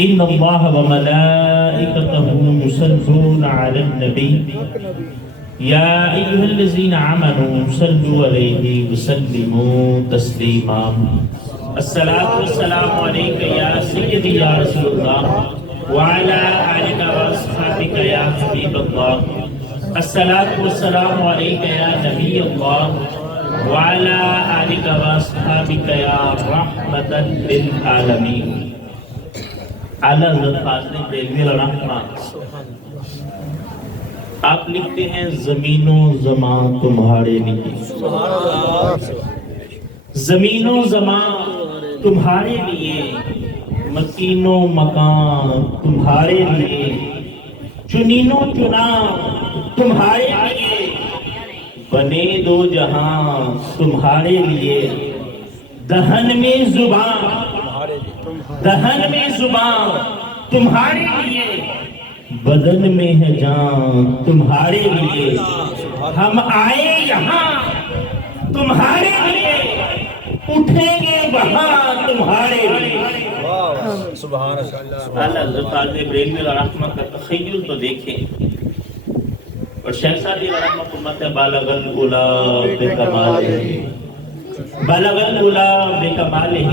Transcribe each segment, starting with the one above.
ان اللہ وملائکتہ یصلون علی النبی یا ایھا الذین آمنوا صلوا علیہ وسلموا تسلیما الصلاۃ والسلام علیک یا سیدی یا رسول اللہ وعلی آلک واصحابک یا حبیب اللہ الصلاۃ والسلام علیک یا نبی اللہ وعلی آلک واصحابک یا رحمۃ للعالمین۔ اعلیٰ حضرت فاضل بریلوی رحمہ آپ لکھتے ہیں زمین و زمان تمہارے لیے، زمین و زمان تمہارے لیے، مکین و مکان تمہارے لیے، چنین و چنا تمہارے لیے، بنے دو جہاں تمہارے لیے، دہن میں زبان دہن میں زبان تمہارے لیے، بدن میں ہے جان تمہارے لیے، ہم آئے یہاں تمہارے لیے، اٹھیں گے وہاں تمہارے لیے۔ سبحان اللہ۔ اعلیٰ حضرت فاضل بریلوی رحمہ کا تخیل تو دیکھیں، اور شیخ سعدی رحمہ فرماتے ہیں بالغ العلا بکمالہ، بالغ العلا بکمالہ،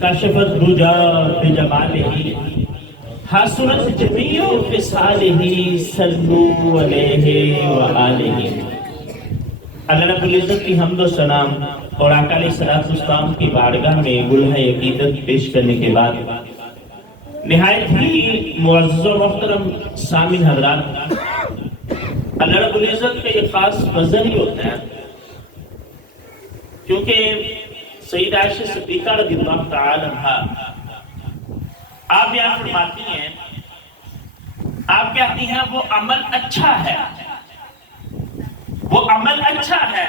کشف الدجا بجمالہ، حسنت جمیع خصالہ، صلوا علیہ وآلہ۔ اللہ رب العزت کی حمد و ثنا اور آقا علیہ الصلوۃ والسلام کی بارگاہ میں گلہ عقیدت پیش کرنے کے بعد نہایت ہی معزز و محترم سامعین حضرات، اللہ رب العزت کا یہ خاص فضل ہی ہوتا ہے کیونکہ سیدہ عائشہ صدیقہ رضی اللہ تعالی عنہا آپ بیان فرماتی ہیں، آپ کہتی ہیں وہ عمل اچھا ہے، وہ عمل اچھا ہے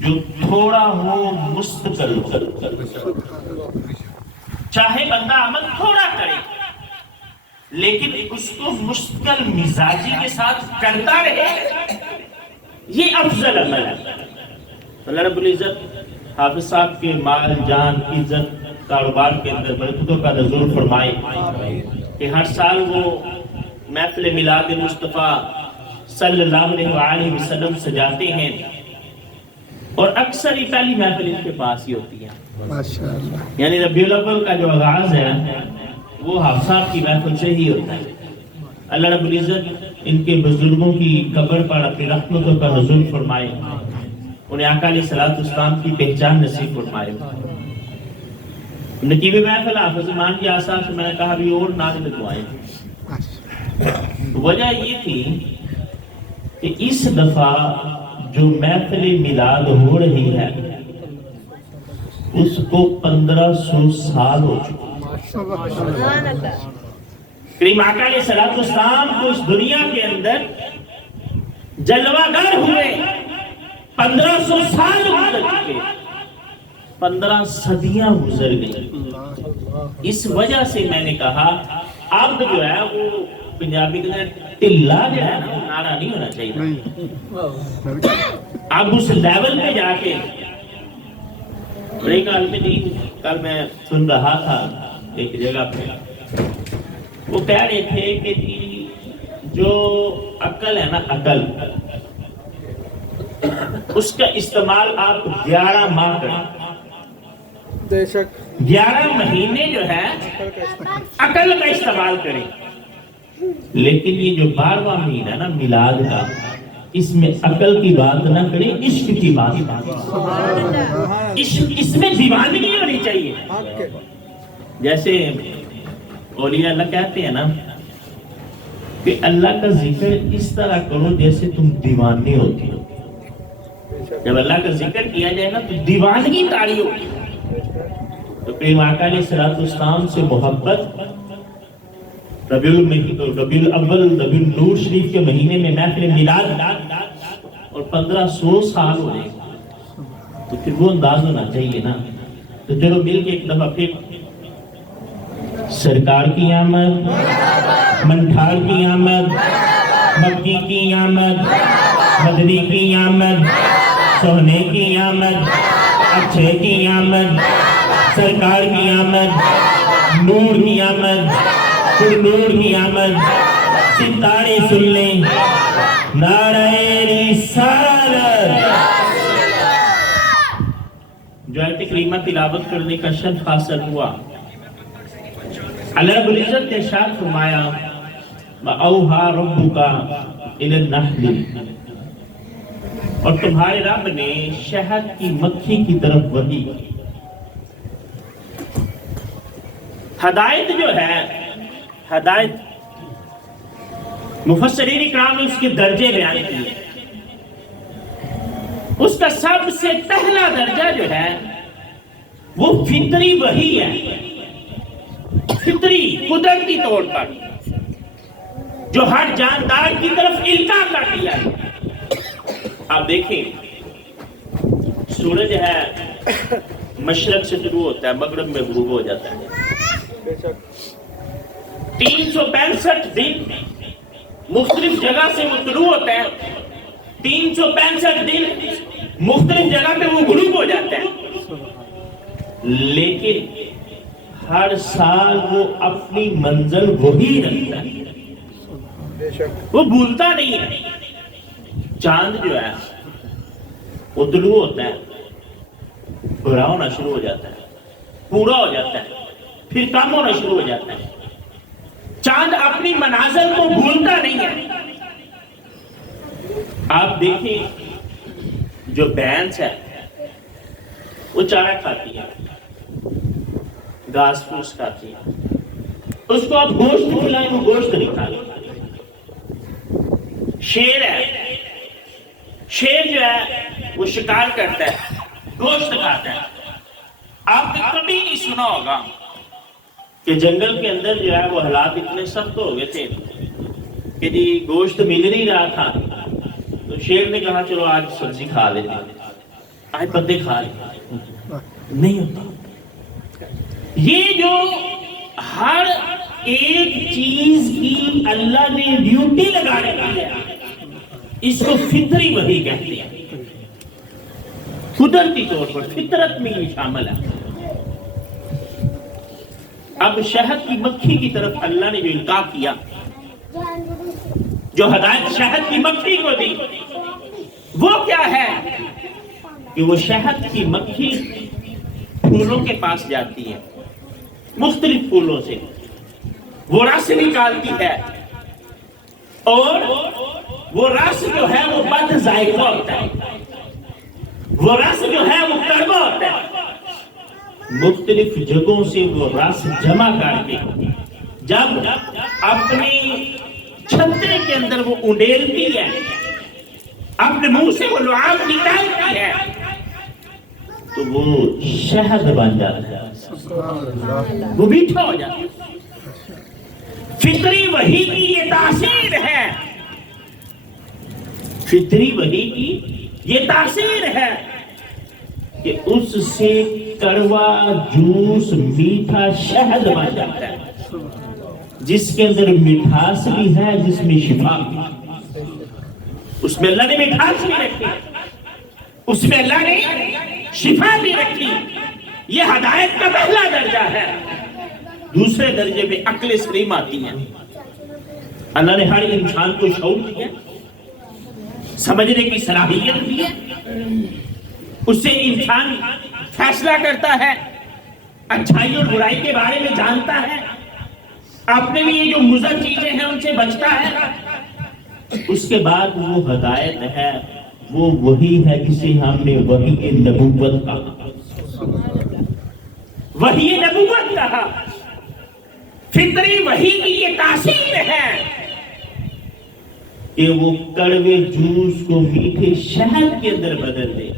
جو تھوڑا ہو مستقل، چاہے بندہ عمل تھوڑا کرے لیکن اس کو مستقل مزاجی کے ساتھ کرتا رہے، یہ افضل عمل ہے۔ اللہ رب العزت حافظ صاحب کے مال جان عزت کاروبار کے اندر برکتوں کا نزول فرمائے کہ ہر سال وہ محفل میلاد مصطفیٰ صلی اللہ علیہ وسلم سجاتے ہیں، اور اکثر یہ پہلی محفل ان کے پاس ہی ہوتی ہے، یعنی ربیع الاول کا جو آغاز ہے وہ حافظ صاحب کی محفل سے ہی ہوتا ہے۔ اللہ رب العزت ان کے بزرگوں کی قبر پر اپنی رحمتوں کا نزول فرمائے، انہیں آقا علیہ الصلوۃ والسلام کی پہچان نصیب فرمائے۔ نقیب محفل حافظ ایمان کی آثار سے میں نے کہا بھی اور نعرے لگوائے، وجہ یہ تھی کہ اس دفعہ جو محفل میلاد ہو رہی ہے اس کو 1500 سال ہو چکے۔ کریم آقا علیہ الصلوۃ والسلام کو اس دنیا کے اندر جلوہ گر ہوئے 1500 سال گزر چکے، 15 صدیاں گزر گئی۔ اس وجہ سے میں نے کہا اب جو ہے وہ پنجابی کے اندر ٹلا جو ہے نا نعرہ نہیں ہونا چاہیے، اب اس لیول پہ جا کے ایک عالم دین کل میں سن رہا تھا ایک جگہ پہ، وہ کہہ رہے تھے کہ جو عقل ہے نا عقل، اس کا استعمال آپ 11 ماہ کریں، 11 مہینے جو ہے عقل کا استعمال کریں، لیکن یہ جو 12واں مہینہ ہے نا میلاد کا، اس میں عقل کی بات نہ کریں، عشق کی بات اس میں دیوانگی ہونی چاہیے۔ جیسے اولیاء اللہ کہتے ہیں نا کہ اللہ کا ذکر اس طرح کرو جیسے تم دیوانے ہوتی ہو، جب اللہ کا ذکر کیا جائے نا تو دیوانگی طاری ہوگی۔ تو کریم آقا علیہ الصلوۃ والسلام سے محبت ربیع الاول ربیع النور شریف کے مہینے میں محفل میلاد اور 1500 سال ہو رہے، تو پھر وہ انداز ہونا چاہیے نا۔ تو چلو مل کے ایک دفعہ پھر سرکار کی آمد، منٹھار کی آمد، مکی کی آمد، مدنی کی آمد، سونے کی آمد، اچھے کی آمد، سرکار کی آمد، نور کی آمد، پر نور کی آمد، ستارے سن لیں، نعرہ رسالت۔ جو آیت کریمہ تلاوت کرنے کا شرف حاصل ہوا، اللہ رب العزت نے ارشاد فرمایا وَأَوْحَىٰ رَبُّكَ إِلَى النَّحْلِ، اور تمہارے رب نے شہد کی مکھی کی طرف وحی کی۔ ہدایت جو ہے، ہدایت مفسرین اکرام نے اس کے درجے بیان کیے۔ اس کا سب سے پہلا درجہ جو ہے وہ فطری وحی ہے، فطری قدرتی طور پر جو ہر جاندار کی طرف القاء کر دیا ہے۔ آپ دیکھیں سورج ہے مشرق سے شروع ہوتا ہے، مغرب میں غروب ہو جاتا ہے۔ 365 دن مختلف جگہ سے وہ طلوع ہوتا ہے، 365 دن مختلف جگہ پہ وہ غروب ہو جاتا ہے، لیکن ہر سال وہ اپنی منزل وہی رکھتا ہے، وہ بھولتا نہیں ہے۔ چاند جو ہے وہ طلوع ہوتا ہے، بھرا ہونا شروع ہو جاتا ہے، پورا ہو جاتا ہے، پھر کم ہونا شروع ہو جاتا ہے۔ چاند اپنی منازل کو بھولتا نہیں ہے۔ آپ دیکھیں جو بھینس ہے وہ چارہ کھاتی ہے، گھاس پھوس کھاتی ہے، اس کو آپ گوشت کھلائیں وہ گوشت نہیں کھاتی۔ شیر ہے، شیر جو ہے وہ شکار کرتا ہے، گوشت کھاتا ہے۔ آپ نے کبھی نہیں سنا ہوگا کہ جنگل کے اندر جو ہے وہ حالات اتنے سخت ہو گئے تھے کہ جی گوشت مل نہیں رہا تھا، تو شیر نے کہا چلو آج سبزی کھا لیتے ہیں، آج پتے کھا لیتے ہیں۔ نہیں ہوتا۔ یہ جو ہر ایک چیز کی اللہ نے ڈیوٹی لگا رکھی ہے، اس کو فطری وحی کہتے ہیں۔ قدرتی طور پر فطرت میں یہ شامل ہے۔ اب شہد کی مکھی کی طرف اللہ نے جو القاء کیا، جو ہدایت شہد کی مکھی کو دی، وہ کیا ہے کہ وہ شہد کی مکھی پھولوں کے پاس جاتی ہے، مختلف پھولوں سے وہ رس نکالتی ہے، اور وہ رس جو ہے وہ بد ذائقہ ہوتا ہے، وہ رس جو ہے وہ کڑوا ہوتا ہے۔ مختلف جگہوں سے وہ رس جمع کر کے جب اپنی چھترے کے اندر وہ انڈیلتی ہے، اپنے منہ سے وہ لعاب نکالتی ہے، تو وہ شہد بن جاتا ہے، وہ میٹھا ہو جاتا ہے۔ فطری وحی کی یہ تاثیر ہے، فطری وحی کی یہ تاثیر ہے کہ اس سے کڑوا جوس میٹھا شہد بن جاتا ہے، جس کے اندر مٹھاس بھی ہے، جس میں شفا بھی ہے۔ اس میں اللہ نے مٹھاس بھی رکھی، اس میں اللہ نے شفا بھی رکھی۔ یہ ہدایت کا پہلا درجہ ہے۔ دوسرے درجے پہ عقل سلیم آتی ہے۔ اللہ نے ہر انسان کو شعور دیا، سمجھنے کی صلاحیت دی ہے، اس سے انسان فیصلہ کرتا ہے، اچھائی اور برائی کے بارے میں جانتا ہے، اپنے لیے جو مضر چیزیں ہیں ان سے بچتا ہے۔ اس کے بعد وہ ہدایت ہے، وہ وہی ہے جسے ہم نے وحی نبوت کہا، وحی نبوت کہا۔ فطری وحی کی یہ تاثیر ہے کہ وہ کڑوے جوس کو میٹھے شہد کے اندر بدل دے،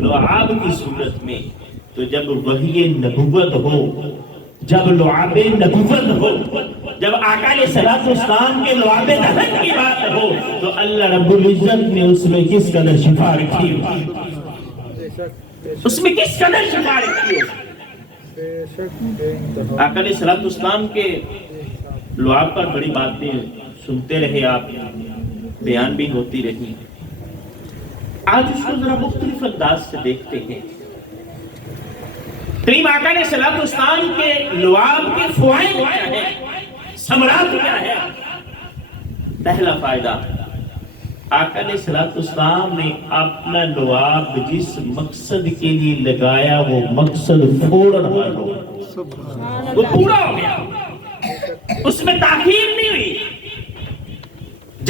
لعاب کی صورت میں۔ تو جب وحی نبوت ہو، جب لعاب نبوت ہو، جب آقا علیہ الصلوۃ والسلام کے لعاب دہن کی بات ہو، تو اللہ رب العزت نے اس میں کس قدر شفا رکھی ہو، اس میں کس قدر شفا رکھی ہو۔ آقا علیہ الصلوۃ والسلام کے لعاب پر بڑی باتیں سنتے رہے آپ، بیان بھی ہوتی رہی۔ آج اس کو ذرا مختلف انداز سے دیکھتے ہیں۔ کریم آقا علیہ الصلوۃ والسلام کے لعاب کے فوائد کیا ہے، ثمرات کیا ہے؟ پہلا فائدہ، آقا علیہ الصلوۃ والسلام نے اپنا لعاب جس مقصد کے لیے لگایا وہ مقصد فوراً حل ہو گیا، وہ پورا ہو گیا، اس میں تاخیر نہیں ہوئی۔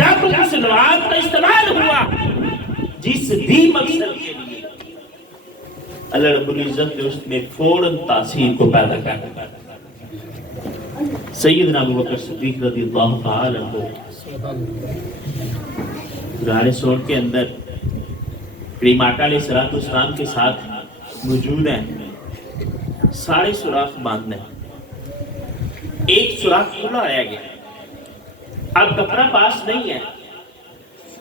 جب اس لعاب کا استعمال ہوا جس بھی مقصد کے لیے، اللہ رب العزت نے اس میں فوراً تاثیر کو پیدا کر۔ سیدنا ابو بکر صدیق رضی اللہ تعالی عنہ غار ثور کے اندر کریم آقا علیہ الصلوۃ والسلام کے ساتھ موجود ہیں، سارے سوراخ بند ہیں، ایک سوراخ کھلا رہ گیا، اب کپڑا پاس نہیں ہے۔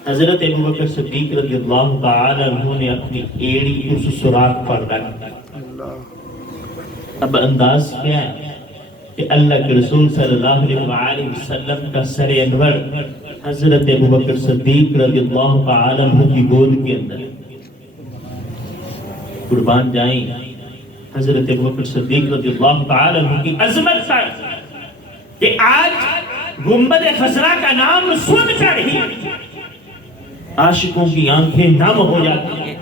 حضرت ابو بکر صدیق رضی اللہ تعالی عنہ نے اپنی ایڑی اس سوراخ پر رکھ دی۔ اب انداز کیا ہے کہ اللہ کے رسول صلی اللہ علیہ وسلم کا سر انور حضرت ابو بکر صدیق رضی اللہ تعالی عنہ کی گود کے اندر، قربان جائیں حضرت ابو بکر صدیق رضی اللہ تعالی عنہ کی عظمت پر کہ آج گنبد خضرا کا نام سن کر ہی عاشقوں کی آنکھیں نم ہو جاتی ہیں،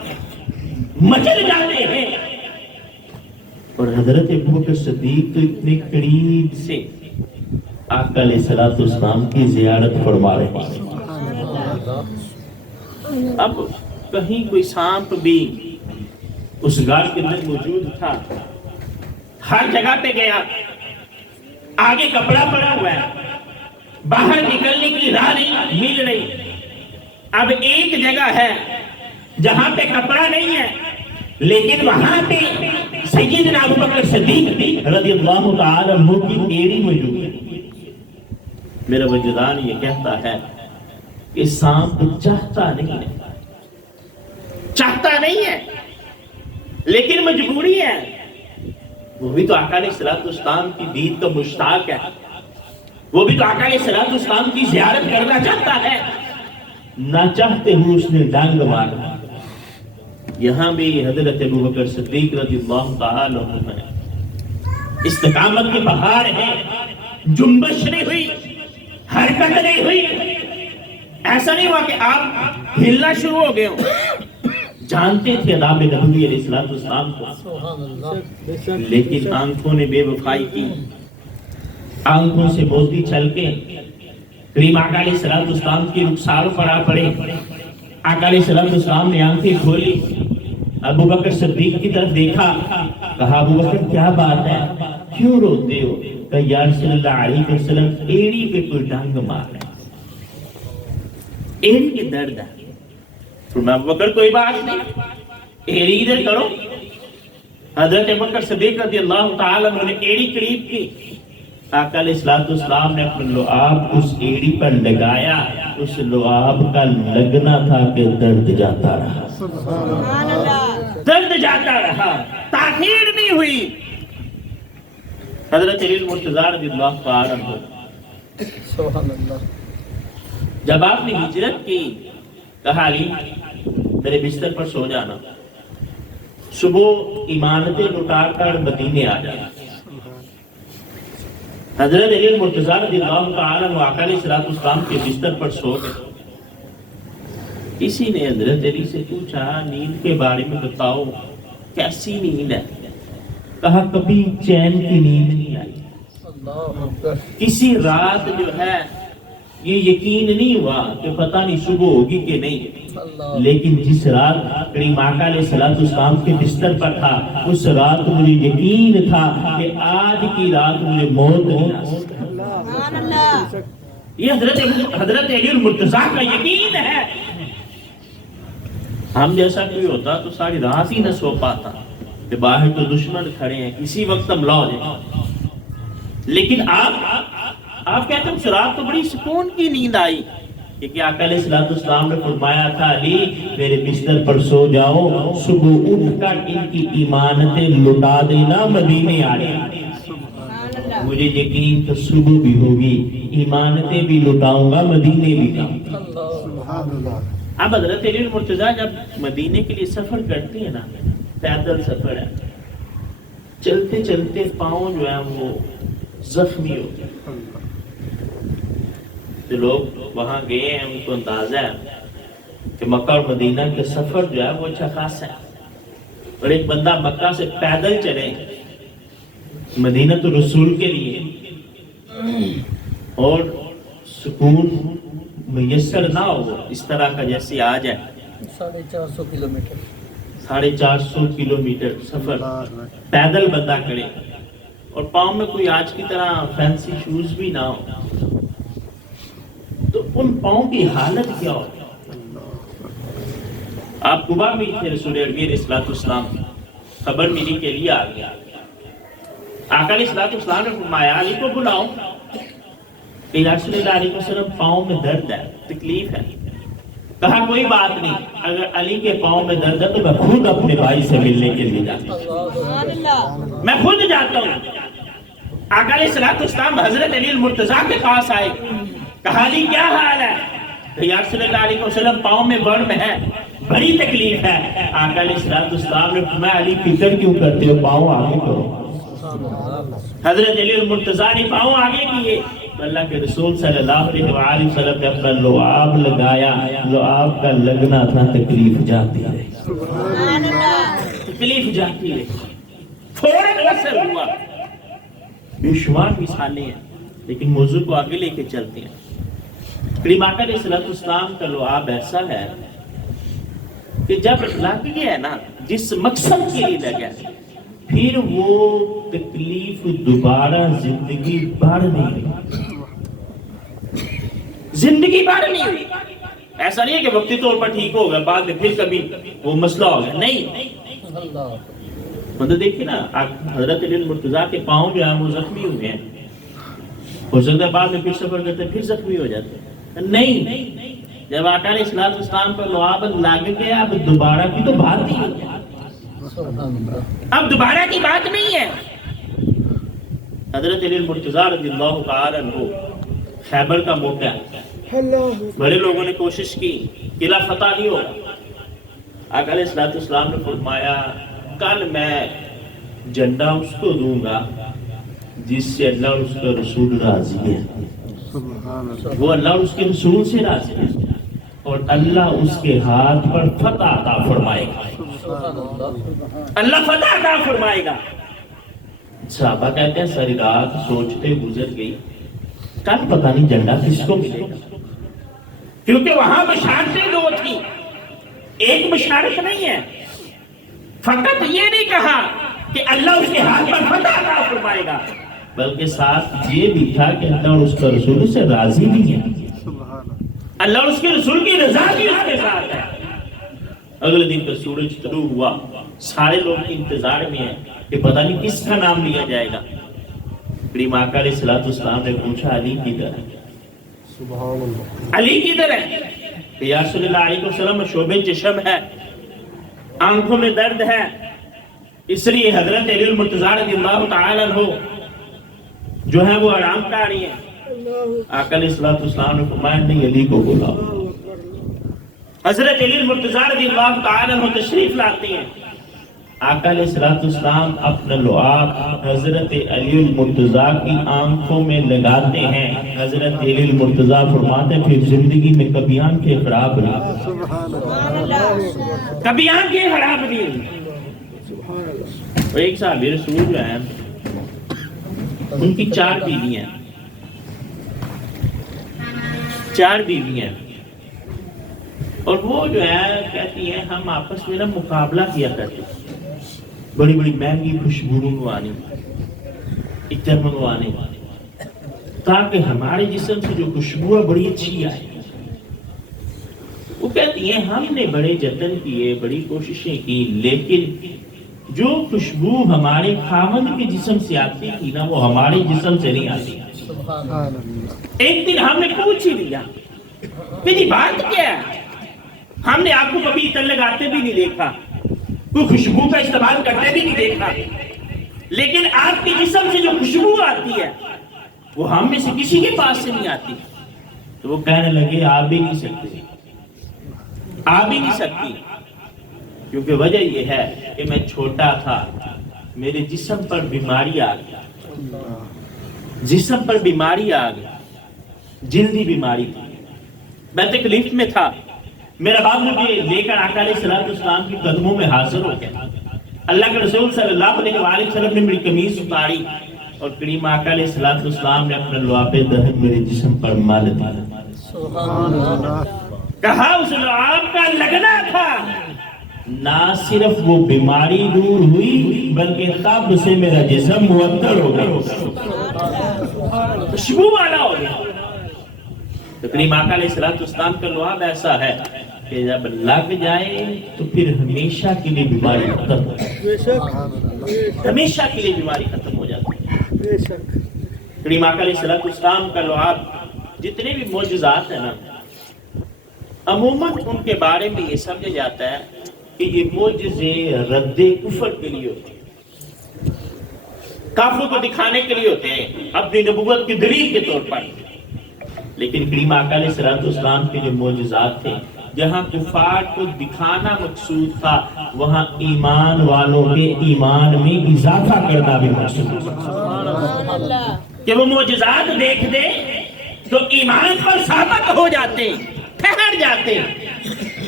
مچل جاتے ہیں، اور حضرت ابو بکر صدیق تو اتنے قریب سے آقا علیہ الصلوۃ والسلام کی زیارت فرما رہے ہیں۔ اب کہیں کوئی سانپ بھی اس غار کے اندر موجود تھا، ہر جگہ پہ گیا، آگے کپڑا پڑا ہوا ہے، باہر نکلنے کی راہ نہیں مل رہی۔ اب ایک جگہ ہے جہاں پہ کپڑا نہیں ہے، لیکن وہاں پہ سیدنا ابو بکر صدیق رضی اللہ تعالی عنہ کی ایڑی موجود ہے۔ میرا وجدان یہ کہتا ہے کہ سانپ چاہتا نہیں ہے لیکن مجبوری ہے، وہ بھی تو آقا علیہ الصلوۃ والسلام کی دید کا مشتاق ہے، وہ بھی تو آقا علیہ الصلوۃ والسلام کی زیارت کرنا چاہتا ہے، نہ چاہتے ہوئے اس نے ڈانگ مارا۔ یہاں بھی حضرت ابو بکر صدیق رضی اللہ تعالی عنہ ہے، استقامت کے پہاڑ ہے، جنبش نہیں ہوئی، حرکت نہیں ہوئی، ایسا نہیں ہوا کہ آپ ہلنا شروع ہو گئے ہو، جانتے تھے عذاب نبوی علیہ الصلوۃ والسلام کو، لیکن آنکھوں نے بے وفائی کی، آنکھوں سے بوزدی چل کے کریم آقا علیہ الصلوۃ والسلام کی رخسار پر آ پڑے۔ آقا علیہ الصلوۃ والسلام نے آنکھیں کھولی، ابو بکر صدیق کی طرف دیکھا، کہا ابو بکر کیا بات ہے، کیوں روتے ہو؟ کہ یا رسول اللہ علیہ وسلم ایڑی پہ کوئی ڈانگ مار رہا ہے، ایڑی کے درد ہے۔ فرمایا ابو بکر کوئی بات نہیں، ایڑی ادھر کرو۔ حضرت ابو بکر صدیق رضی اللہ تعالی عنہ نے ایڑی قریب کی، آقا علیہ الصلوۃ والسلام نے اپنا لعاب اس ایڑی پر لگایا، اس لعاب کا لگنا تھا کہ درد جاتا رہا، درد جاتا رہا، تاخیر نہیں ہوئی۔ حضرت علی المرتضیٰ رضی اللہ تعالی عنہ جب آپ نے ہجرت کی، کہا علی میرے بستر پر سو جانا، صبح امانتیں لٹا کر مدینے آ جانا۔ حضرت علی المرتضیٰ رضی اللہ تعالی عنہ آقا علیہ الصلوۃ والسلام کے بستر پر سو گئے۔ کسی نے حضرت علی سے پوچھا نیند کے بارے میں بتاؤ، کیسی نیند ہے؟ کہا کبھی چین کی نیند نہیں آئی، کسی رات جو ہے یہ یقین نہیں ہوا کہ پتہ نہیں صبح ہوگی کہ نہیں، لیکن جس رات کریم آقا علیہ الصلوۃ والسلام کے بستر پر تھا، اس رات مجھے یقین تھا کہ آج کی رات مجھے موت نہیں آ سکتی۔ یہ حضرت علی المرتضیٰ کا یقین ہے۔ ہم جیسا کوئی ہوتا تو ساری رات ہی نہ سو پاتا کہ باہر تو دشمن کھڑے ہیں، کسی وقت ہم لا جائیں، لیکن آپ کہتے ہیں اس رات تو بڑی سکون کی نیند آئی، کیونکہ آقا علیہ الصلوۃ والسلام نے فرمایا تھا علی میرے بستر پر سو جاؤ، صبح اٹھ کر ان کی ایمانتیں لٹا دینا، مدینے آ جانا۔ مجھے یقین تو صبح بھی ہوگی، ایمانتیں بھی لٹاؤں گا، مدینے بھی جاؤں گا۔ اب حضرت علی المرتضیٰ جب مدینے کے لیے سفر کرتے ہیں نا، پیدل سفر ہے، چلتے چلتے پاؤں جو ہے وہ زخمی ہو گئے. جو لوگ وہاں گئے ہیں ان کو اندازہ ہے کہ مکہ اور مدینہ کے سفر جو ہے وہ اچھا خاصا ہے. اور ایک بندہ مکہ سے پیدل چلے مدینہ تو رسول کے لیے اور سکون میسر نہ ہو اس طرح کا جیسے آ جائے 450 کلومیٹر 450 کلومیٹر سفر پیدل بندہ کرے اور پاؤں میں کوئی آج کی طرح فینسی شوز بھی نہ ہو تو ان پاؤں کی حالت کیا ہو. آپ قبا میں تھے رسول عربی علیہ السلام خبر ملی کے لیے آ گیا. آقا علیہ السلام نے فرمایا علی کو بلاؤ کہ یا رسول اللہ علیہ وسلم پاؤں میں درد ہے تکلیف ہے. کہا کوئی بات نہیں اگر علی کے پاؤں میں درد ہے تو میں خود اپنے بھائی سے ملنے کے لیے جاتا ہوں میں خود جاتا ہوں. آقا علیہ السلام حضرت علی المرتضیٰ کے پاس آئے کہا علی کیا حال ہے کہ یا رسول اللہ علیہ وسلم پاؤں میں ورم ہے بڑی تکلیف ہے. آقا علیہ السلام نے فرمایا علی فکر کیوں کرتے ہو پاؤں آگے کرو. حضرت علی المرتضیٰ نے پاؤں آگے کیے اللہ کے رسول صلی اللہ علیہ وآلہ وسلم نے اپنا لعاب لگایا. لعاب کا لگنا تھا تکلیف جاتی رہی تکلیف جاتی رہی فوراً اثر ہوا. بے شمار مثالیں ہیں لیکن موضوع کو آگے لے کے چلتے ہیں. کریم آقا علیہ السلام کا لعاب ایسا ہے کہ جب لگ گیا نا جس مقصد کے لیے لگا پھر وہ تکلیف دوبارہ زندگی بھر نہیں ہوئی. زندگی بھر نہیں ہوئی. ایسا نہیں ہے کہ وقتی طور پر ٹھیک ہوگا بعد میں پھر کبھی وہ مسئلہ ہوگا نہیں. مطلب دیکھیں نا حضرت علی المرتضیٰ کے پاؤں جو ہیں وہ زخمی ہوئے ہیں ہو سکتا ہے بعد میں پھر سفر کرتے پھر زخمی ہو جاتے نہیں. جب آقا علیہ السلام پر لعاب لگ گیا اب دوبارہ کی تو بات نہیں ہے. اب دوبارہ کی بات نہیں ہے. حضرت علی المرتضیٰ رضی اللہ تعالی عنہ خیبر کا موقع ہے بڑے لوگوں نے کوشش کی قلعہ فتح نہیں ہوگا. آقا علیہ السلام نے فرمایا کل میں جھنڈا اس کو دوں گا جس سے اللہ اور اس کا رسول راضی ہے. وہ اللہ اور اس کے رسول سے راضی ہے اور اللہ اس کے ہاتھ پر فتح عطا فرمائے گا. اللہ فتح عطا فرمائے گا. صحابہ کہتے ہیں ساری رات سوچتے گزر گئی کل پتہ نہیں جھنڈا کس کو ملے گا کیونکہ وہاں بشارتیں دو تھی ایک بشارت نہیں ہے. فقط یہ نہیں کہا کہ اللہ اس کے ہاتھ پر فتح عطا فرمائے گا بلکہ ساتھ یہ بھی تھا کہ اللہ اور اس کا رسول سے راضی بھی ہے. اللہ اور اس کے رسول کی رضا بھی اس کے ساتھ ہے. اگلے دن کا سورج طلوع ہوا سارے لوگ انتظار میں ہیں کہ پتہ نہیں کس کا نام لیا جائے گا. کریم آقا علیہ السلام نے پوچھا علی کدھر ہے علی کدھر ہے. یا رسول اللہ علیہ وسلم شعبے چشم ہے آنکھوں میں درد ہے اس لیے حضرت علی المرتضیٰ رضی اللہ تعالی عنہ جو ہے وہ آرام کر رہی ہیں. آقا علیہ السلام نے فرمایا نہیں علی کو بلاؤ. حضرت علی المرتضیٰ رضی اللہ تعالی عنہ تشریف لاتے ہیں. آقا علیہ السلام اپنا لعاب حضرت علی المرتضیٰ کی آنکھوں میں لگاتے ہیں. حضرت علی المرتضیٰ فرماتے ہیں پھر زندگی میں کبھی آنکھیں خراب نہیں کبھی آنکھیں خراب نہیں. اور ایک صحابی رسول جو ہیں ان کی 4 بیویاں اور وہ جو ہے کہتی ہیں ہم آپس میں مقابلہ کیا کرتے بڑی بڑی مہنگی خوشبو منگوانی عطر منگوانے تاکہ ہمارے جسم سے جو خوشبو ہے بڑی اچھی آئے. وہ کہتی ہیں ہم نے بڑے جتن کیے بڑی کوششیں کی لیکن جو خوشبو ہمارے خاوند کے جسم سے آتی تھی نا وہ ہمارے جسم سے نہیں آتی. ایک دن ہم نے پوچھ ہی لیا کہ جی بات کیا ہے ہم نے آپ کو کبھی عطر لگاتے بھی نہیں دیکھا کوئی خوشبو کا استعمال کرتے بھی نہیں دیکھا لیکن آپ کے جسم سے جو خوشبو آتی ہے وہ ہم میں سے کسی کے پاس سے نہیں آتی. تو وہ کہنے لگے آ بھی نہیں سکتی کیونکہ وجہ یہ ہے کہ میں چھوٹا تھا میرے جسم پر بیماری آ گئی، جسم پر بیماری آ گئی، جلدی بیماری تھی، میں تکلیف میں تھا، میرا باپ مجھے لے کر آقا علیہ السلام کے قدموں میں حاضر ہو گیا، اللہ کے رسول صلی اللہ علیہ وسلم نے میری قمیض اتاری اور کریم آقا علیہ السلام نے اپنے لعاب دہن میرے جسم پر مال دیا، کہا اس لعاب کا لگنا تھا، نہ صرف وہ بیماری دور ہوئی بلکہ تب سے میرا جسم معطر ہو گیا، خوشبو والا ہو گیا۔ تو کریم آقا علیہ السلام کا لعاب ایسا ہے کہ جب لگ جائے تو پھر ہمیشہ کے لیے بیماری ختم ہو جاتی ہے، ہمیشہ کے لیے بیماری ختم ہو جاتی ہے۔ کریم آقا علیہ السلام کا لعاب جتنے بھی معجزات ہیں نا، عموماً ان کے بارے میں یہ سمجھا جاتا ہے کہ یہ معجزے رد کفر کے لیے ہوتے ہیں، کافروں کو دکھانے کے لیے ہوتے ہیں، اپنی نبوت کی دلیل کے طور پر۔ لیکن کریم آقا علیہ السلام کے جو معجزات تھے، جہاں کفار کو دکھانا مقصود تھا، وہاں ایمان والوں کے ایمان میں اضافہ کرنا بھی مقصود تھا، کہ وہ معجزات دیکھ دے تو ایمان پر ثابت ہو جاتے، ٹھہر جاتے۔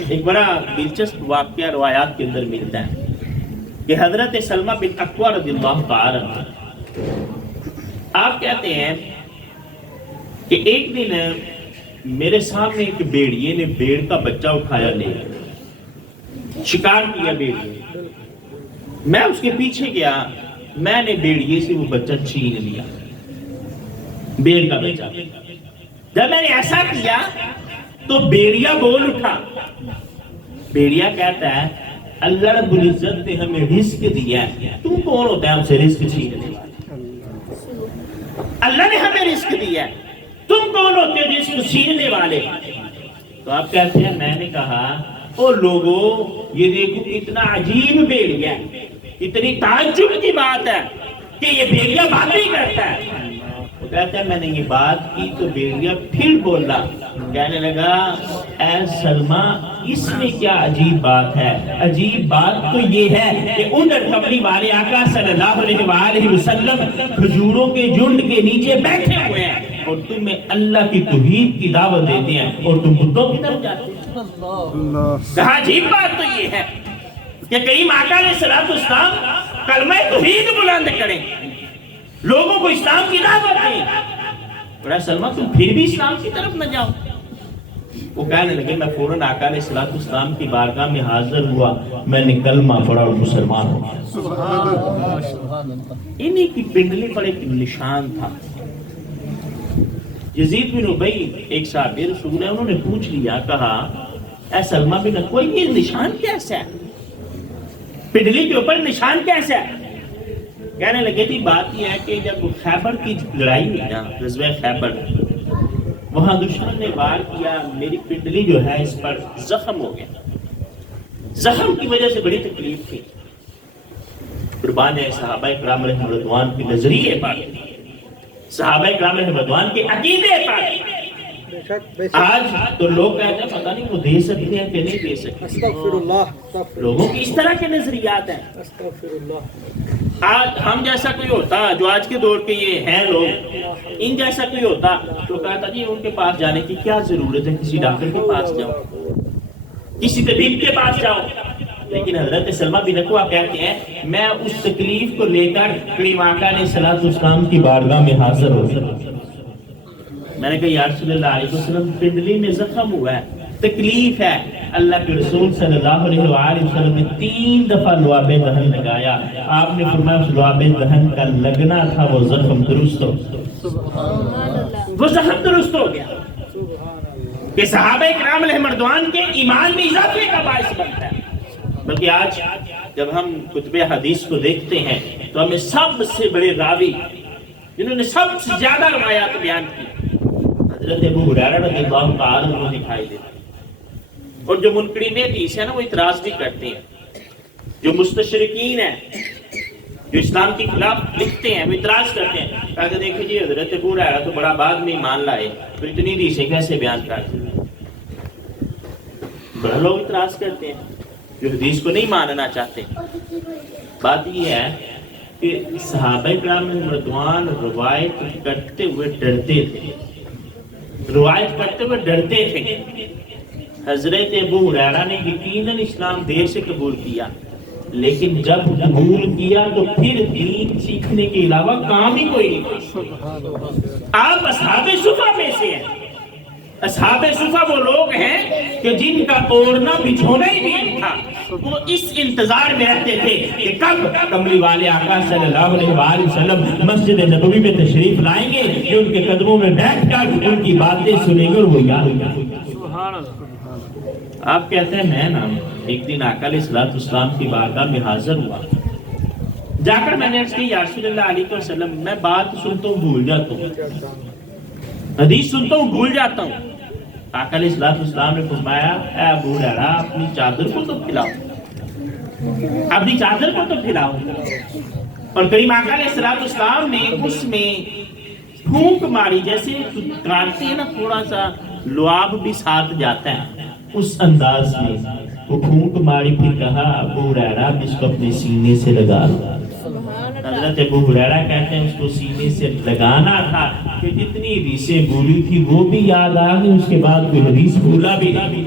ایک بڑا دلچسپ واقعہ روایات کے اندر ملتا ہے کہ حضرت سلمہ بن اکوع رضی اللہ تعالی عنہ، آپ کہتے ہیں کہ ایک دن میرے سامنے ایک بیڑیے نے بیڑ کا بچہ اٹھایا، لے شکار کیا بیڑیے، میں اس کے پیچھے گیا، میں نے بیڑیے سے وہ بچہ چھین لیا، بیڑ کا بچہ۔ جب میں نے ایسا کیا تو بیڑیا بول اٹھا، بیڑیا کہتا ہے اللہ رب العزت نے ہمیں رزق دیا ہے، تم کون ہوتا ہے ہم سے رزق چھیننے والا؟ اللہ نے ہمیں رزق دیا ہے، تم کون ہوتے ہو رزق چھیننے والے؟ تو آپ کہتے ہیں میں نے کہا او لوگو یہ دیکھو اتنا عجیب بیڑیا ہے، اتنی تعجب کی بات ہے کہ یہ بیڑیا بات ہی کرتا ہے۔ وہ کہتا ہے میں نے یہ بات کی تو بیڑیا پھر بولا، کہنے لگا اے سلمہ اس میں کیا عجیب بات ہے؟ عجیب بات تو یہ ہے کہ اندر کمری والے آقا صلی اللہ علیہ وسلم کھجوروں کے جھنڈ کے نیچے بیٹھے ہوئے ہیں اور تمہیں اللہ کی توحید کی دعوت دیتے ہیں اور تم بتوں کی طرف جاتے ہیں۔ کہا عجیب بات تو یہ ہے کہ کریم آقا علیہ السلام کلمہ توحید بلند کریں، لوگوں کو اسلام کی دعوت دیں، بڑا سلمہ تم پھر بھی اسلام کی طرف نہ جاؤ۔ وہ کہنے لگے میں فوراً آقا علیہ السلام کی بارگاہ میں حاضر ہوا، میں نے کلمہ پڑھا اور مسلمان ہو گیا۔ انہی کی پنڈلی پر ایک نشان تھا۔ یزید بن ابی ایک صحابی رسول ہے، انہوں نے پوچھ لیا، کہا اے سلمہ بن اکوع یہ نشان کیسا ہے؟ پنڈلی کے اوپر نشان کیسا ہے؟ کہنے لگے تھی بات یہ ہے کہ جب خیبر کی لڑائی ہوئی نا، غزوہ خیبر، وہاں دشمن نے وار کیا، میری پنڈلی جو ہے اس پر زخم ہو گیا، زخم کی وجہ سے بڑی تکلیف تھی۔ قربان ہے صحابہ کرام علیہ رضوان کے نظریے پر، صحابہ کرام علیہ رضوان کے عقیدے پر۔ آج تو لوگ کہتے ہیں پتہ نہیں وہ دے سکتے ہیں کہ نہیں دے سکتے، لوگوں کی اس طرح کے نظریات ہیں۔ آج ہم جیسا کوئی ہوتا جو آج کے دور کے یہ ہیں لوگ، ان جیسا کوئی ہوتا تو کہتا جی ان کے پاس جانے کی کیا ضرورت ہے، کسی ڈاکٹر کے پاس جاؤ، کسی طبیب کے پاس جاؤ۔ لیکن حضرت سلمہ بن اکوع کہتے ہیں میں اس تکلیف کو لے کر کریم آقا علیہ السلام کی بارگاہ میں حاضر ہو گیا۔ میں نے کہا یا رسول اللہ علیہ وسلم پنڈلی میں زخم ہوا ہے، تکلیف ہے۔ اللہ کے رسول صلی اللہ علیہ وسلم نے 3 دفعہ لعاب دہن لگایا، آپ نے فرمایا اس لعاب دہن کا لگنا تھا وہ زخم درست ہو گیا، وہ زخم درست ہو گیا، کہ صحابہ کرام علیہ رضوان کے ایمان میں اضافے کا باعث بنتا ہے۔ بلکہ آج جب ہم کتب حدیث کو دیکھتے ہیں تو ہمیں سب سے بڑے راوی جنہوں نے سب سے زیادہ روایات بیان کی حضرت ابو ہریرہ رضی اللہ تعالی عنہ دکھائی دیتے ہیں، اور جو منکرین حدیث ہیں نا وہ اعتراض بھی کرتے ہیں، جو مستشرقین ہیں جو اسلام کے خلاف لکھتے ہیں وہ اعتراض کرتے ہیں، کہتے دیکھیں جی حضرت ابو ہریرہ تو بڑا بعد میں ایمان لائے تو اتنی حدیثیں کیسے بیان کرتے ہیں؟ بڑا لوگ اعتراض کرتے ہیں جو حدیث کو نہیں ماننا چاہتے۔ بات یہ ہے کہ صحابہ کرام رضوان روایت کرتے ہوئے ڈرتے تھے، روایت کرتے ہوئے ڈرتے تھے۔ حضرت ابو ہریرہ نے یقیناً اسلام دیر سے قبول کیا، لیکن جب قبول کیا تو پھر دین سیکھنے کے علاوہ کام ہی کوئی نہیں۔ آپ اصحاب صفہ میں سے ہیں۔ اصحاب صفہ وہ لوگ ہیں کہ جن کا اوڑھنا بچھونا ہی نہیں تھا، وہ اس انتظار میں رہتے تھے کہ کب کملی والے آقا صلی اللہ علیہ وآلہ وسلم مسجد نبوی میں تشریف لائیں گے کہ ان کے قدموں میں بیٹھ کر ان کی باتیں سنیں گے اور وہ یاد کریں گے۔ آپ کہتے ہیں میں نا ایک دن آقا علیہ السلام کی بارگاہ میں حاضر ہوا، جا کر میں نے عرض کی یا رسول اللہ علیہ وسلم میں بات سنتا ہوں بھول جاتا ہوں، حدیث سنتا ہوں بھول جاتا ہوں۔ آقا علیہ السلام نے فرمایا اے ابو ہریرہ اپنی چادر کو تو پھیلاؤ، اپنی چادر کو تو پھیلاؤ۔ اور کریم آقا علیہ السلام نے اس میں پھونک ماری، جیسے کاٹتے ہیں نا تھوڑا سا لعاب بھی ساتھ جاتا ہے، اس انداز میں وہ پھونک ماری، پھر کہا ابو ہریرہ اس کو اپنے سینے سے لگا لو۔ حضرت ابو ہریرہ کہتے ہیں اس کو سینے سے لگانا تھا کہ جتنی حدیثیں بولی تھی وہ بھی یاد آ گئی، اس کے بعد کوئی حدیث بھولا بھی نہیں،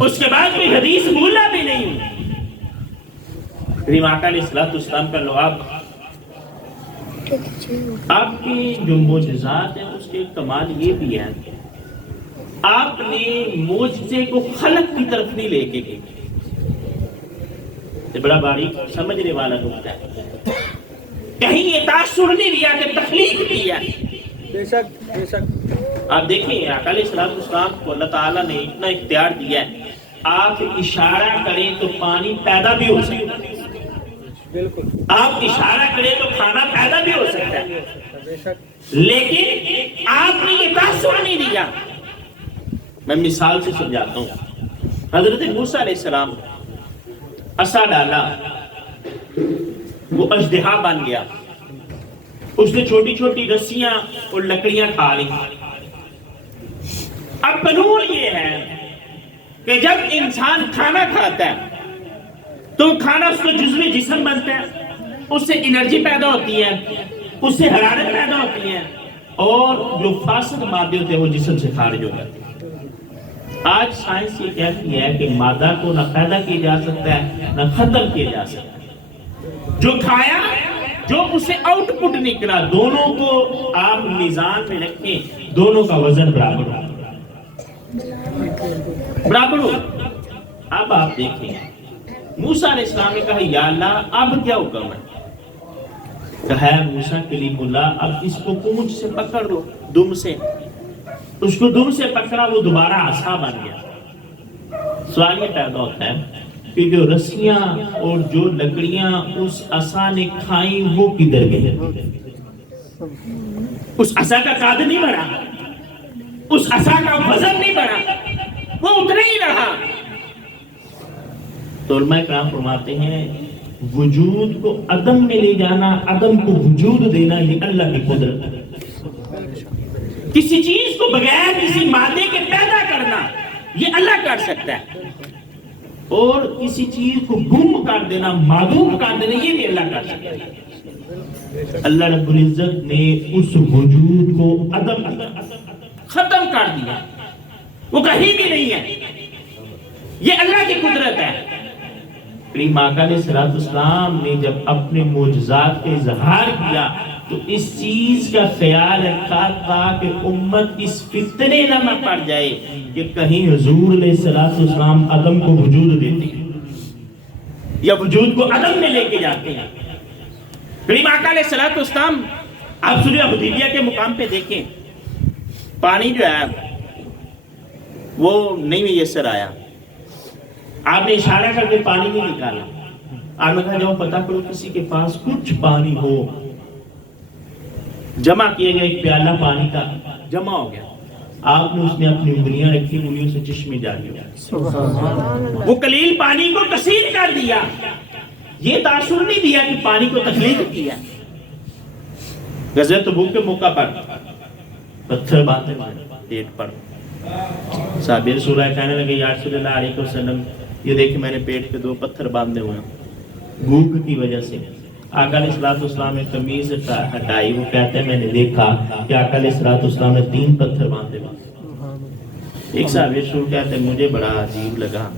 اس کے بعد کوئی حدیث بھولا بھی نہیں۔ کریم آقا علیہ السلام کا لعاب، آپ کی جو معجزات ہیں اس کے کمال یہ بھی ہے آپ نے معجزے کو خلق کی طرف نہیں لے کے گئے، یہ بڑا باریک سمجھنے والا نقطہ ہے، کہیں یہ تاثر نہیں دیا کہ تخلیق کیا۔ بے شک بے شک۔ آپ دیکھیں آقا علیہ السلام کو اللہ تعالیٰ نے اتنا اختیار دیا ہے، آپ اشارہ کریں تو پانی پیدا بھی ہو سکتا ہے، بالکل آپ اشارہ کریں تو کھانا پیدا بھی ہو سکتا ہے، بے شک، لیکن آپ نے یہ تاثر نہیں دیا۔ میں مثال سے سمجھاتا ہوں، حضرت موسیٰ علیہ السلام عصا ڈالا، وہ اژدہا بن گیا، اس نے چھوٹی چھوٹی رسیاں اور لکڑیاں کھا لی۔ اب قانون یہ ہے کہ جب انسان کھانا کھاتا ہے تو کھانا اس کو جزوی جسم بنتا ہے، اس سے انرجی پیدا ہوتی ہے، اس سے حرارت پیدا ہوتی ہے، اور جو فاسد مادے ہوتے ہیں وہ جسم سے خارج ہو جاتے ہیں۔ آج سائنس یہ کہتی ہے کہ مادہ کو نہ پیدا کیا جا سکتا ہے نہ ختم کیا جا سکتا ہے، جو کھایا جو اسے آؤٹ پٹ نکلا، دونوں کو آپ میزان میں رکھیں، دونوں کا وزن برابر ہو، برابر ہو۔ اب آپ دیکھیں موسیٰ علیہ السلام نے کہا یا اللہ اب کیا حکم ہے؟ کہا ہے موسیٰ کلیم اللہ اب اس کو پونچھ سے پکڑ لو، دم سے، اس کو دم سے پکڑا، وہ دوبارہ عصا بن گیا۔ سوال یہ پیدا ہوتا ہے کہ جو رسیاں اور جو لکڑیاں اس عصا نے کھائیں وہ کدھر گئے؟ اس عصا کا قد نہیں بڑھا، اس عصا کا وزن نہیں بڑھا، وہ اتنا ہی رہا۔ تو علماء کرام فرماتے ہیں وجود کو عدم میں لے جانا، عدم کو وجود دینا، یہ اللہ کی قدرت ہے۔ کسی چیز کو بغیر کسی مادے کے پیدا کرنا یہ اللہ کر سکتا ہے، اور کسی چیز کو گم کر دینا، معدوم کر دینا، یہ بھی اللہ کر سکتا ہے۔ اللہ رب العزت نے اس وجود کو عدم ختم کر دیا، وہ کہیں بھی نہیں ہے، یہ اللہ کی قدرت ہے۔ کریم آقا علیہ السلام نے جب اپنے معجزات کا اظہار کیا تو اس چیز کا خیال رکھا تھا کہ امت اس فتنے نہ پڑ جائے کہ کہیں حضور علیہ السلام عدم کو وجود دیتے ہیں یا وجود کو عدم میں لے کے جاتے ہیں۔ کریم آقا علیہ السلام آپ سورہ حدیبیہ کے مقام پہ دیکھیں، پانی جو ہے وہ نہیں میسر آیا، آپ نے اشارہ کر کے پانی نہیں نکالا، آپ نے کہا جاؤ پتہ کرو کسی کے پاس کچھ پانی ہو، جمع کیا گیا، ایک پیالہ پانی کا جمع ہو گیا، آپ نے اس میں اپنی انگلیاں رکھی، انگلیوں سے چشمے جاری ہو، وہ قلیل پانی کو کثیر کر دیا، یہ تاثر نہیں دیا کہ پانی کو تخلیق کیا۔ غزوہ تبوک کے موقع پر پتھر باندھے پیٹ پر، صحابی رسول اللہ کہنے لگے یا رسول اللہ علیہ وسلم یہ دیکھیں میں نے پیٹ پہ 2 پتھر باندھے ہوئے ہیں بھوک کی وجہ سے، آقا علیہ السلام نے قمیض ہٹائی، وہ کہتے ہیں میں نے دیکھا کہ آقا علیہ السلام نے 3 پتھر باندھے ہوئے۔ ایک صحابی رسول کہتے ہیں مجھے بڑا عجیب لگا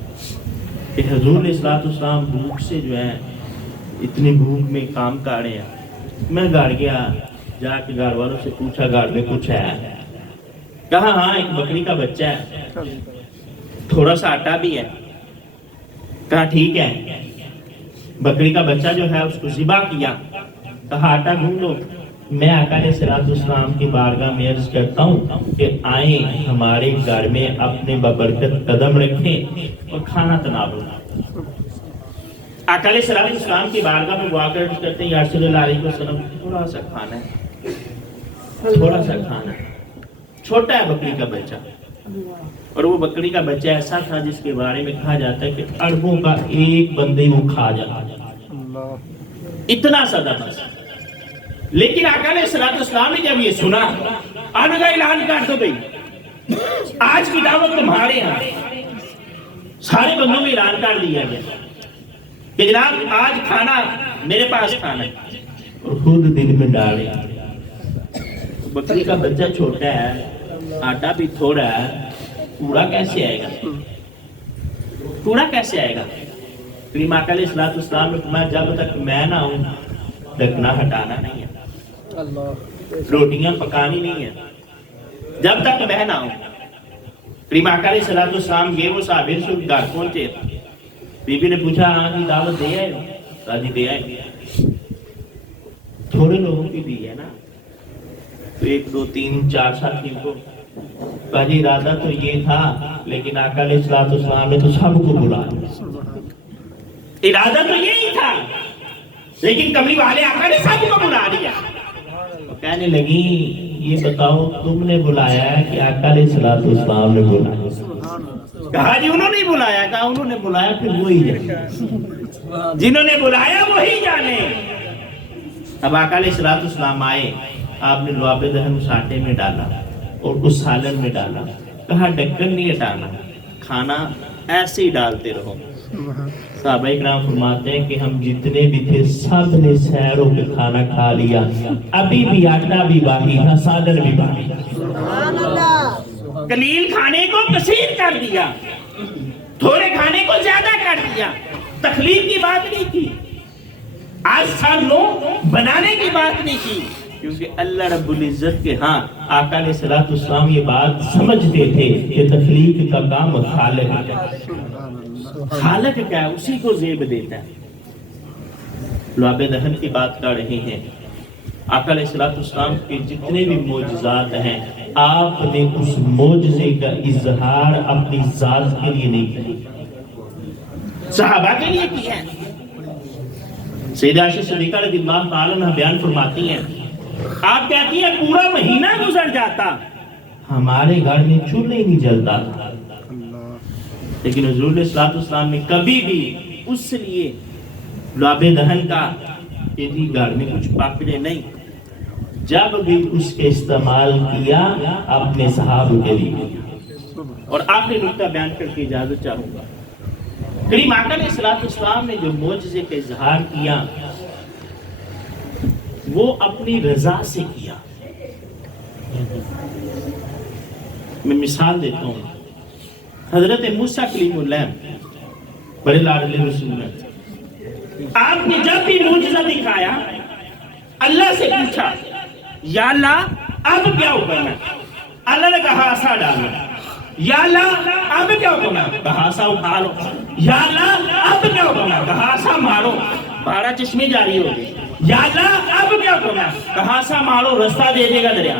کہ حضور علیہ السلام بھوک سے جو ہے اتنی بھوک میں کام کر رہے ہیں۔ میں گھر گیا، جا کے گھر والوں سے پوچھا گھر میں کچھ ہے؟ کہا ہاں ایک بکری کا بچہ ہے، تھوڑا سا آٹا بھی ہے۔ کہا ٹھیک ہے، بکری کا بچہ جو ہے اس کو ذبح کیا، کہا آٹا ڈھونڈو۔ میں آقا علیہ السلام کی بارگاہ میں عرض کرتا ہوں کہ آئیں ہمارے گھر میں اپنے ببرکت قدم رکھیں اور کھانا تناول۔ آقا علیہ السلام کی بارگاہ میں وہ آ کر عرض کرتے ہیں یا رسول اللہ علیہ وسلم تھوڑا سا کھانا ہے، تھوڑا سا کھانا ہے۔ چھوٹا ہے بکری کا بچہ، اور وہ بکری کا بچہ ایسا تھا جس کے بارے میں کہا جاتا ہے کہ اربوں کا ایک بندے وہ کھا جاتا، اتنا سا بس۔ لیکن آقا علیہ السلام نے جب یہ سنا، آنے کا اعلان کر دو بھئی آج کی دعوت تمہارے ہاں، سارے بندوں میں اعلان کر دیا گیا کہ جناب آج کھانا میرے پاس کھانا ہے، اور خود دل میں ڈالے بکری کا بچہ چھوٹا ہے، آٹا بھی تھوڑا ہے، کوڑا کیسے آئے گا؟ کوڑا کیسے آئے گا؟ کریم آقا علیہ السلام نے فرمایا جب تک میں نہ ہوں ڈھکنا ہٹانا نہیں ہے، روٹیاں پکانی نہیں ہے، جب تک میں نہ ہوں۔ کریم آقا علیہ السلام یہ وہ صحابی رسول گھر پہنچے، بی بی نے پوچھا ہاں جی دعوت دے آئے ہو؟ کہا جی دے آئے۔ تھوڑے لوگوں کی دی ہے نا، تو 1 2 3 4 ساتھیوں کو کہا جی ارادہ تو یہ تھا، لیکن آقا علیہ السلام نے تو سب کو بلا لیا۔ ارادہ تو یہی تھا، لیکن کملی والے آقا نے سب کو بلا لیا۔ کہنے لگی یہ بتاؤ تم نے بلایا ہے کہ آقا علیہ السلام نے بلایا؟ کہا جی انہوں نے بلایا۔ کہا انہوں نے بلایا پھر وہی جانے، جنہوں نے بلایا وہی جانے۔ اب آقا علیہ السلام آئے، آپ نے لعاب دہن اس آٹے میں ڈالا اور اس سالن میں ڈالا، کہا ڈھکن نہیں ہٹانا، کھانا ایسے ہی ڈالتے رہو۔ صحابہ اکرام فرماتے ہیں کہ ہم جتنے بھی تھے سب نے سیر ہو کے کھانا کھا لیا، ابھی بھی آٹا بھی باقی تھا، سالن بھی باقی تھا۔ قلیل کھانے کو کثیر کر دیا، تھوڑے کھانے کو زیادہ کر دیا۔ تخلیق کی بات نہیں کی، آج سب لوگ بنانے کی بات نہیں کی، کیونکہ اللہ رب العزت کے ہاں آقا علیہ السلام یہ بات سمجھتے تھے کہ تخلیق کا کام خالق ہے۔ خالق کیا ہے؟ اسی کو زیب دیتا ہے۔ لعاب دہن کی بات کر رہے ہیں، آقا علیہ السلام کے جتنے بھی معجزات ہیں، آپ نے اس معجزے کا اظہار اپنی ذات کے لیے نہیں کیا، صحابہ کے لیے کیا ہے۔ سیدہ عائشہ صدیقہ رضی اللہ تعالیٰ عنہا بیان فرماتی ہیں، آپ کہتی ہیں پورا مہینہ گزر جاتا ہمارے گھر میں چولہا ہی نہیں جلتا تھا، لیکن حضور علیہ السلام نے کبھی بھی اس لیے لعاب دہن کا کہ جی گھر میں کچھ پکڑے نہیں، جب بھی اس کے استعمال کیا اپنے صحابہ کے لیے۔ اور آخری نکتہ بیان کر کے اجازت چاہوں گا، کریم آقا علیہ السلام نے جو معجزے کا اظہار کیا وہ اپنی رضا سے کیا۔ میں مثال دیتا ہوں، حضرت موسیٰ کلیم اللہ بڑے لاڈلے رسول ہیں، آپ نے جب بھی معجزہ دکھایا اللہ سے پوچھا یا اللہ اب کیا کرنا؟ اللہ نے کہا عصا ڈالو۔ یا اللہ اب کیا کرنا؟ کہا عصا اٹھا لو۔ یا اللہ اب کیا کرنا؟ کہا عصا مارو، 12 چشمے جاری ہو گئے۔ یا اللہ اب کیا کرنا؟ کہا عصا مارو، رستہ دے دے گا دریا۔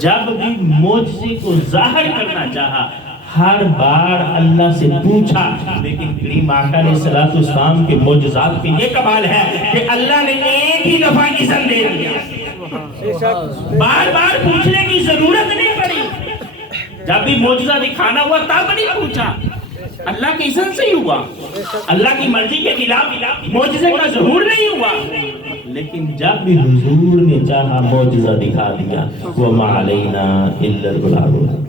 جب بھی معجزے کو ظاہر کرنا چاہا ہر بار اللہ سے پوچھا، لیکن کریم آقا علیہ السلام کے معجزات کے یہ کمال ہے کہ اللہ نے ایک ہی دفعہ اذن دے دیا، بار بار پوچھنے کی ضرورت نہیں پڑی۔ جب بھی معجزہ دکھانا ہوا تب نہیں پوچھا، اللہ کی اذن سے ہی ہوا، اللہ کی مرضی کے خلاف معجزے کا ظہور نہیں ہوا۔ لیکن جب بھی حضور نے چاہا معجزہ دکھا دیا، وَمَا عَلَيْنَا إِلَّا الْبَلَاغُ۔